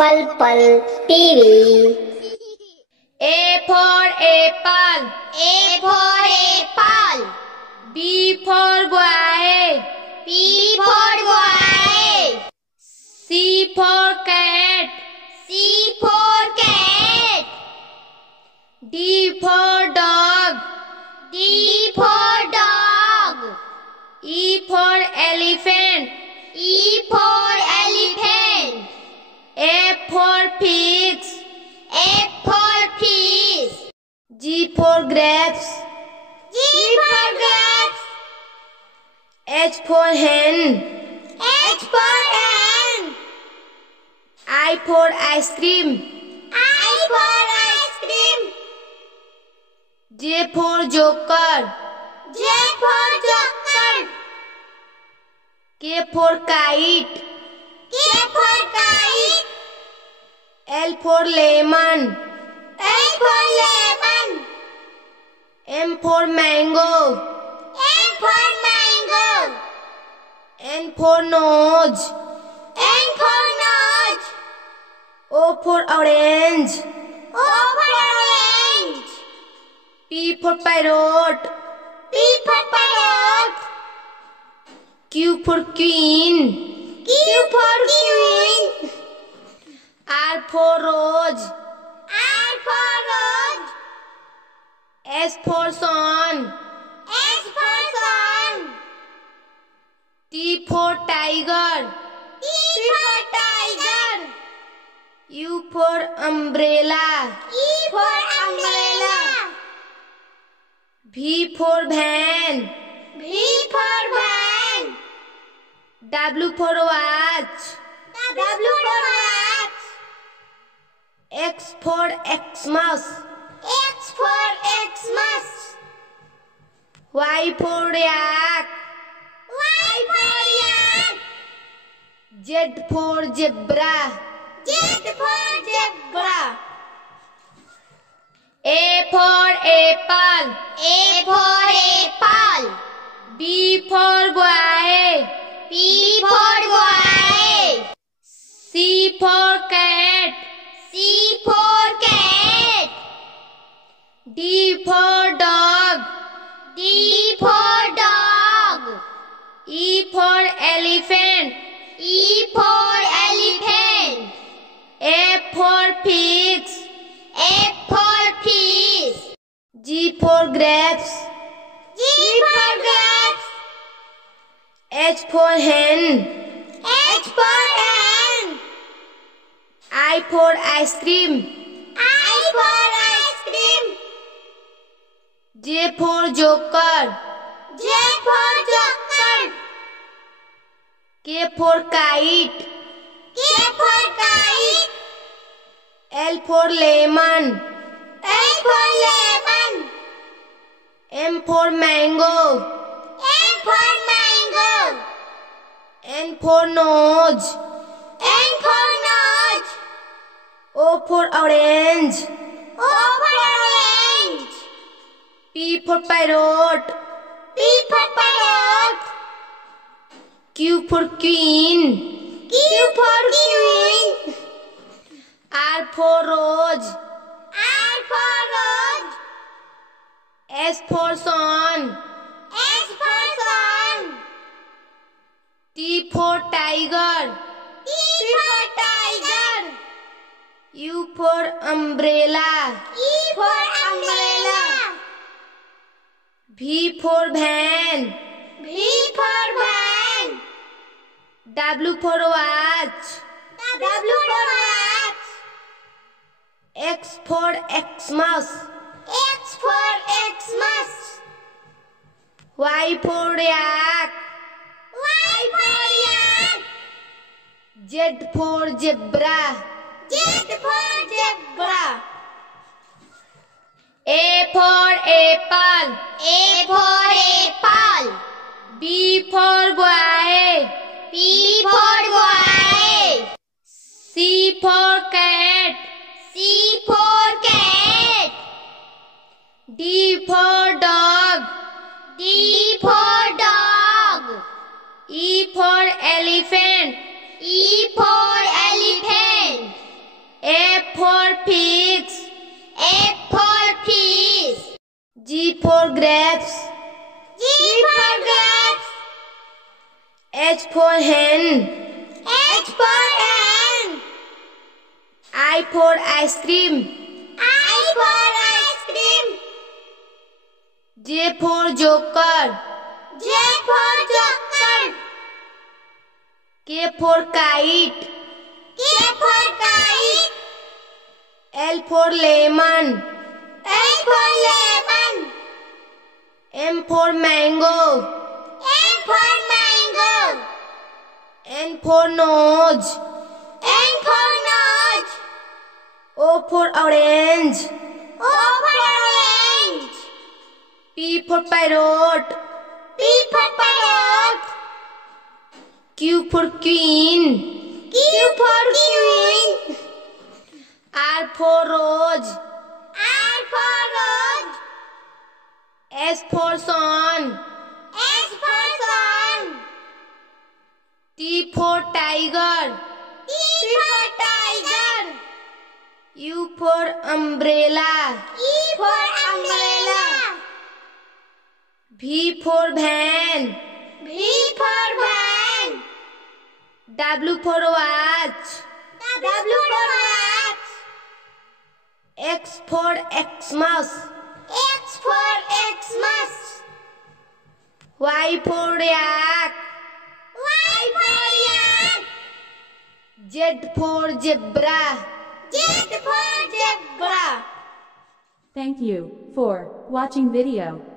पल पल TV. A for apple. A for apple. B for boy. B for boy. C for cat. C for cat. D for dog. D for dog. E for elephant. E for elephant. F for pigs. F for fish. G for grapes. G for grapes. H for hen. H for hen. I for ice cream. I for ice cream. J for joker. J for joker. K for kite. K for kite. L for lemon. L for lemon. M for mango. M for mango. N for nose. N for nose. O for orange. O for orange. P for parrot. P for parrot. Q for queen. Q for queen. R for rose. R for rose. S for sun. S for sun. T for tiger. T for tiger. U for umbrella. E for umbrella. V for van. V for van. W for watch. W for watch. X for Xmas. X for Xmas. Y for yak. Y for yak. Z for zebra. Z for zebra. A for apple. A for apple. B for boy. B for boy. C for cat. C for cat. D for dog. D for dog. E for elephant. E for elephant. F for pigs. F for fish. G for grapes. G for grapes. H for hen. H for hen. I for ice cream. I for ice cream. J for joker. J for joker. K for kite. K for kite. L for lemon. L for lemon. M for mango. M for mango. N for nose. N for nose. O for orange. O for orange. P for parrot. P for parrot. Q for queen. Q for queen. R for rose. R for rose. S for sun. S for sun. T for tiger. T for tiger. U for umbrella. E for umbrella. V for van. V for van. W for watch. W for watch. X for Xmas. X for Xmas. Y for yak. Y for yak. Z for zebra. Z for zebra. A for apple. A for apple. B for boy. B for boy. C for cat. C for cat. D for dog. D for dog. E for elephant. E for elephant. for grapes. G for grapes. H for hen. H for hen. I for ice cream. I for ice cream. J for joker. J for joker. K for kite. K for kite. L for lemon. L for lemon. M for mango. M for mango. N for nose. N for nose. O for orange. O for orange. P for parrot. P for parrot. Q for queen. Q for queen. R for rose. R for rose. S for sun. S for sun. T for tiger. T for tiger. U for umbrella. E for umbrella. V for van. V for van. W for watch. W for watch. X for Xmas. X for Xmas. Y for yak. Y for yak. Z for zebra. Z for zebra. Thank you for watching video.